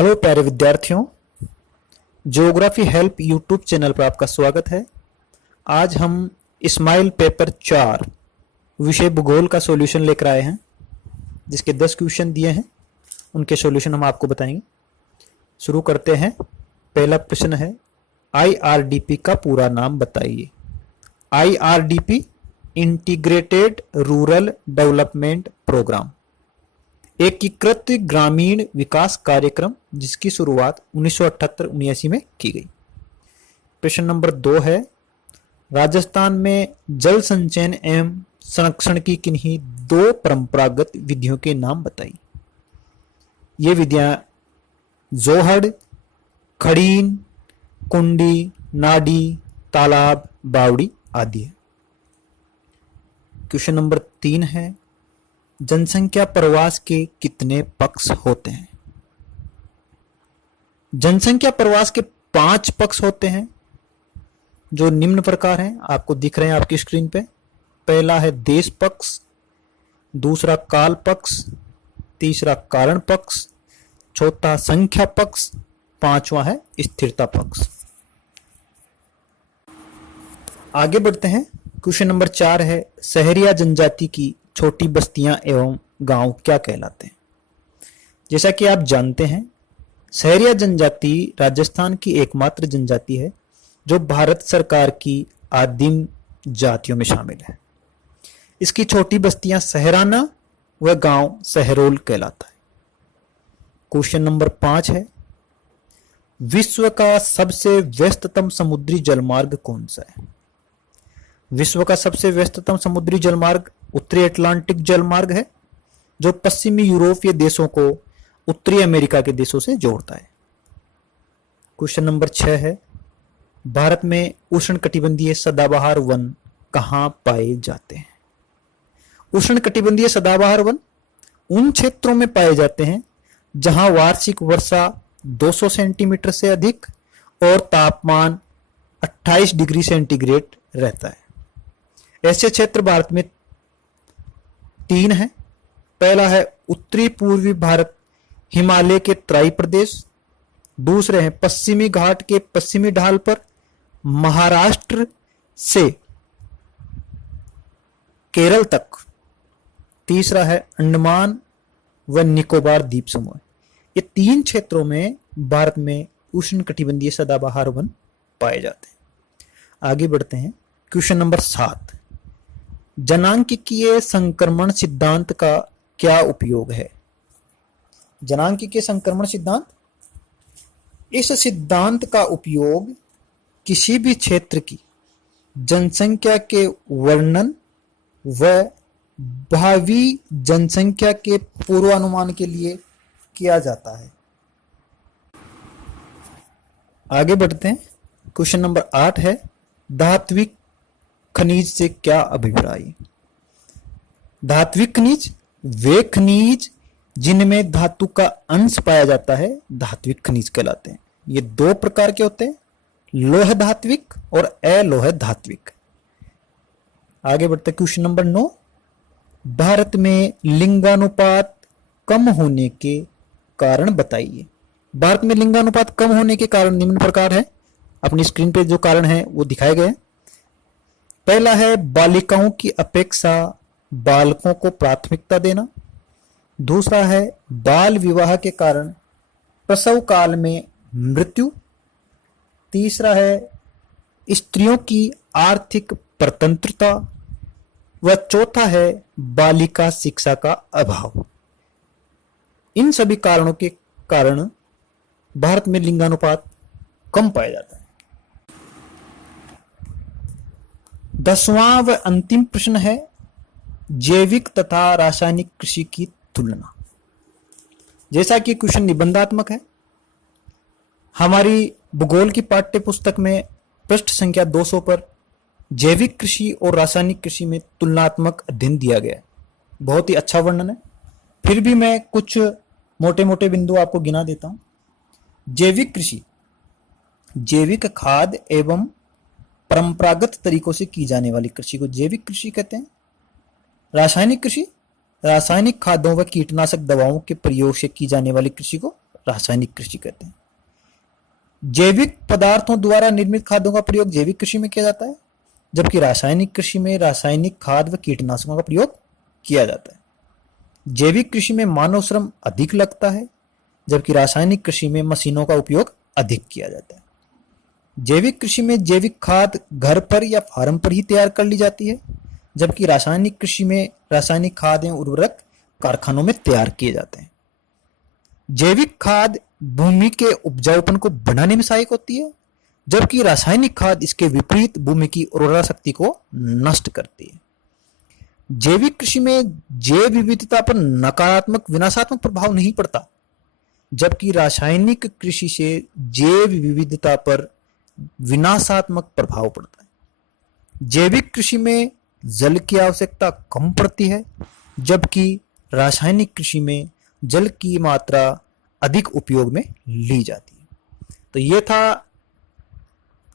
Hello प्यारे विद्यार्थियों, geography help YouTube channel पर आपका स्वागत है। आज हम स्माइल पेपर 4 विषय भूगोल का सॉल्यूशन लेकर आए हैं, जिसके 10 क्वेश्चन दिए हैं। उनके सॉल्यूशन हम आपको बताएंगे। शुरू करते हैं। पहला प्रश्न है, आईआरडीपी का पूरा नाम बताइए। IRDP integrated rural development programme, एकीकृत ग्रामीण विकास कार्यक्रम, जिसकी शुरुआत 1978-79 में की गई। प्रश्न नंबर 2 है, राजस्थान में जल संचयन एवं संरक्षण की किन्हीं 2 परंपरागत विधियों के नाम बताइए। ये विधियां जोहड़, खड़ीन, कुंडी, नाडी, तालाब, बावड़ी आदि है। क्वेश्चन नंबर 3 है, जनसंख्या प्रवास के कितने पक्ष होते हैं। जनसंख्या प्रवास के 5 पक्ष होते हैं, जो निम्न प्रकार हैं, आपको दिख रहे हैं आपकी स्क्रीन पे। पहला है देश पक्ष, दूसरा काल पक्ष, तीसरा कारण पक्ष, चौथा संख्या पक्ष, पांचवा है स्थिरता पक्ष। आगे बढ़ते हैं। क्वेश्चन नंबर 4 है, शहरिया जनजाति की छोटी बस्तियां एवं गांव क्या कहलाते हैं। जैसा कि आप जानते हैं, शहरिया जनजाति राजस्थान की एकमात्र जनजाति है जो भारत सरकार की आदिम जातियों में शामिल है। इसकी छोटी बस्तियां सहराना व गांव सहरोल कहलाता है। क्वेश्चन नंबर 5 है, विश्व का सबसे व्यस्ततम समुद्री जलमार्ग कौन सा है। विश्व का सबसे व्यस्ततम समुद्री जलमार्ग उत्तरी अटलांटिक जलमार्ग है, जो पश्चिमी यूरोपीय देशों को उत्तरी अमेरिका के देशों से जोड़ता है। क्वेश्चन नंबर 6 है, भारत में उष्णकटिबंधीय सदाबहार वन कहां पाए जाते हैं। उष्णकटिबंधीय सदाबहार वन उन क्षेत्रों में पाए जाते हैं जहां वार्षिक वर्षा 200 सेंटीमीटर से अधिक और तापमान 28 डिग्री सेंटीग्रेड रहता है। ऐसे क्षेत्र भारत में 3 है। पहला है उत्तरी पूर्वी भारत, हिमालय के तराई प्रदेश। दूसरे हैं पश्चिमी घाट के पश्चिमी ढाल पर, महाराष्ट्र से केरल तक। तीसरा है अंडमान व निकोबार द्वीप समूह। ये 3 क्षेत्रों में भारत में उष्णकटिबंधीय सदाबहार वन पाए जाते हैं। आगे बढ़ते हैं। क्वेश्चन नंबर 7, जनांकीय संक्रमण सिद्धांत का क्या उपयोग है। जनांकीय संक्रमण सिद्धांत, इस सिद्धांत का उपयोग किसी भी क्षेत्र की जनसंख्या के वर्णन व भावी जनसंख्या के पूर्वानुमान के लिए किया जाता है। आगे बढ़ते हैं। क्वेश्चन नंबर 8 है, धात्विक खनिज से क्या अभिप्राय। धात्विक खनिज वे खनिज जिनमें धातु का अंश पाया जाता है धात्विक खनिज कहलाते हैं। ये 2 प्रकार के होते हैं, लोह धात्विक और अलोह धात्विक। आगे बढ़ते क्वेश्चन नंबर 9, भारत में लिंगानुपात कम होने के कारण बताइए। भारत में लिंगानुपात कम होने के कारण निम्न प्रकार है। अपनी स्क्रीन पे जो कारण है वो दिखाए गए। पहला है बालिकाओं की अपेक्षा बालकों को प्राथमिकता देना। दूसरा है बाल विवाह के कारण प्रसव काल में मृत्यु। तीसरा है स्त्रियों की आर्थिक स्वतंत्रता व चौथा है बालिका शिक्षा का अभाव। इन सभी कारणों के कारण भारत में लिंगानुपात कम पाया जाता है। 10वां व अंतिम प्रश्न है, जैविक तथा रासायनिक कृषि की तुलना। जैसा कि क्वेश्चन निबंधात्मक है, हमारी भूगोल की पाठ्य पुस्तक में पृष्ठ संख्या 200 पर जैविक कृषि और रासायनिक कृषि में तुलनात्मक अध्ययन दिया गया है। बहुत ही अच्छा वर्णन है। फिर भी मैं कुछ मोटे मोटे बिंदु आपको गिना देता हूं। जैविक कृषि, जैविक खाद एवं परंपरागत तरीकों से की जाने वाली कृषि को जैविक कृषि कहते हैं। रासायनिक कृषि, रासायनिक खादों व कीटनाशक दवाओं के प्रयोग से की जाने वाली कृषि को रासायनिक कृषि कहते हैं। जैविक पदार्थों द्वारा निर्मित खाद्यों का प्रयोग जैविक कृषि में किया जाता है, जबकि रासायनिक कृषि में रासायनिक खाद व कीटनाशकों का प्रयोग किया जाता है। जैविक कृषि में मानव श्रम अधिक लगता है, जबकि रासायनिक कृषि में मशीनों का उपयोग अधिक किया जाता है। जैविक कृषि में जैविक खाद घर पर या फार्म पर ही तैयार कर ली जाती है, जबकि रासायनिक कृषि में रासायनिक खाद एवं उर्वरक कारखानों में तैयार किए जाते हैं। जैविक खाद भूमि के उपजाऊपन को बढ़ाने में सहायक होती है, जबकि रासायनिक खाद इसके विपरीत भूमि की उर्वरा शक्ति को नष्ट करती है। जैविक कृषि में जैव विविधता पर नकारात्मक विनाशात्मक प्रभाव नहीं पड़ता, जबकि रासायनिक कृषि से जैव विविधता पर विनाशात्मक प्रभाव पड़ता है। जैविक कृषि में जल की आवश्यकता कम पड़ती है, जबकि रासायनिक कृषि में जल की मात्रा अधिक उपयोग में ली जाती है। तो ये था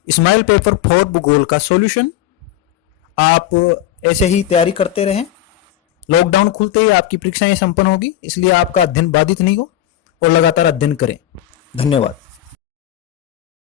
स्माइल पेपर 4 भूगोल का सॉल्यूशन। आप ऐसे ही तैयारी करते रहें। लॉकडाउन खुलते ही आपकी परीक्षाएं संपन्न होगी, इसलिए आपका अध्ययन बाधित नहीं हो और लगातार अध्ययन करें। धन्यवाद।